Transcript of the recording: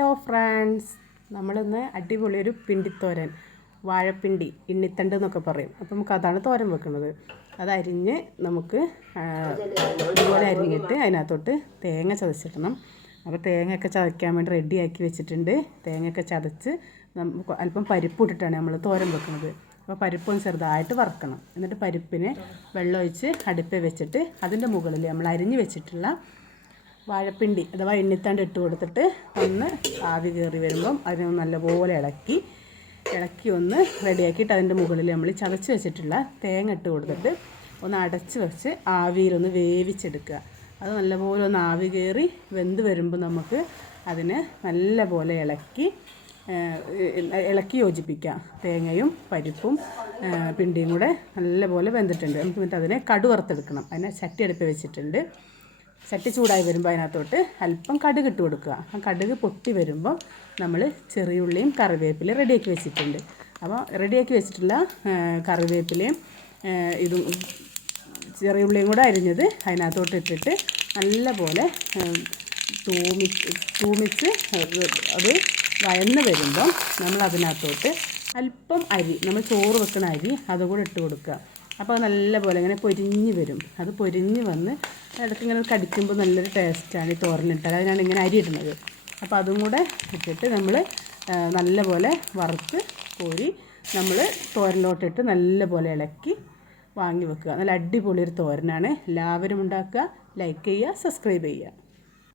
Hello friends, നമ്മളിന്ന് അടിപൊളിയൊരു പിണ്ടിത്തോരൻ, വാഴപ്പിണ്ടി, ഇണ്ണിത്തണ്ട് എന്നൊക്കെ പറയും. അപ്പം നമുക്ക് അതാണ് തോരൻ വെക്കുന്നത്. അതരിഞ്ഞ് നമുക്ക് ഇതുപോലെ അരിഞ്ഞിട്ട് അതിനകത്തോട്ട് തേങ്ങ ചതച്ചിടണം. അപ്പോൾ തേങ്ങയൊക്കെ ചതയ്ക്കാൻ വേണ്ടി റെഡിയാക്കി വെച്ചിട്ടുണ്ട്. തേങ്ങയൊക്കെ ചതച്ച് നമുക്ക് അല്പം പരിപ്പ് ഇട്ടിട്ടാണ് നമ്മൾ തോരൻ വെക്കുന്നത്. അപ്പോൾ പരിപ്പൊന്ന് ചെറുതായിട്ട് വറക്കണം. എന്നിട്ട് പരിപ്പിന് വെള്ളമൊഴിച്ച് അടുപ്പിൽ വെച്ചിട്ട് അതിൻ്റെ മുകളിൽ നമ്മൾ അരിഞ്ഞ് വെച്ചിട്ടുള്ള വാഴപ്പിണ്ടി അഥവാ എണ്ണിത്തണ്ട് ഇട്ട് കൊടുത്തിട്ട് ഒന്ന് ആവി കയറി വരുമ്പം അതിനൊന്ന് നല്ലപോലെ ഇളക്കി ഒന്ന് റെഡിയാക്കിയിട്ട് അതിൻ്റെ മുകളിൽ നമ്മൾ ചതച്ച് വെച്ചിട്ടുള്ള തേങ്ങ ഇട്ട് കൊടുത്തിട്ട് ഒന്ന് അടച്ച് വെച്ച് ആവിയിലൊന്ന് വേവിച്ചെടുക്കുക. അത് നല്ലപോലെ ഒന്ന് ആവി കയറി വെന്ത് വരുമ്പോൾ നമുക്ക് അതിനെ നല്ലപോലെ ഇളക്കി യോജിപ്പിക്കുക. തേങ്ങയും പരിപ്പും പിണ്ടിയും കൂടെ നല്ലപോലെ വെന്തിട്ടുണ്ട്. നമുക്ക് എന്നിട്ട് അതിനെ കടുവറുത്തെടുക്കണം. അതിനെ ചട്ടി അടുപ്പ് വെച്ചിട്ടുണ്ട്. ചട്ടി ചൂടായി വരുമ്പോൾ അതിനകത്തോട്ട് അല്പം കടുക് ഇട്ട് കൊടുക്കുക. ആ കടുക് പൊട്ടി വരുമ്പോൾ നമ്മൾ ചെറിയുള്ളിയും കറിവേപ്പിലയും റെഡിയാക്കി വെച്ചിട്ടുണ്ട്. അപ്പോൾ റെഡിയാക്കി വെച്ചിട്ടുള്ള കറിവേപ്പിലയും ഇതും ചെറിയുള്ളിയും കൂടെ അരിഞ്ഞത് അതിനകത്തോട്ട് ഇട്ടിട്ട് നല്ലപോലെ തൂമിച്ച് അത് വഴന്ന് വരുമ്പോൾ നമ്മൾ അതിനകത്തോട്ട് അല്പം അരി, നമ്മൾ ചോറ് വെക്കുന്ന അരി അതുകൂടെ ഇട്ട് കൊടുക്കുക. അപ്പോൾ അത് നല്ലപോലെ ഇങ്ങനെ പൊരിഞ്ഞ് വരും. അത് പൊരിഞ്ഞ് വന്ന് ഇടയ്ക്ക് ഇങ്ങനെ കടിക്കുമ്പോൾ നല്ലൊരു ടേസ്റ്റാണ് ഈ തോരനിട്ടാൽ. അതിനാണ് ഇങ്ങനെ അരി ഇടുന്നത്. അപ്പോൾ അതും കൂടെ ഇട്ടിട്ട് നമ്മൾ നല്ലപോലെ വറുത്ത് കോരി നമ്മൾ തോരനിലോട്ടിട്ട് നല്ലപോലെ ഇളക്കി വാങ്ങി വെക്കുക. നല്ല അടിപൊളിയൊരു തോരനാണ്. എല്ലാവരും ഉണ്ടാക്കുക, ലൈക്ക് ചെയ്യുക, സബ്സ്ക്രൈബ് ചെയ്യുക.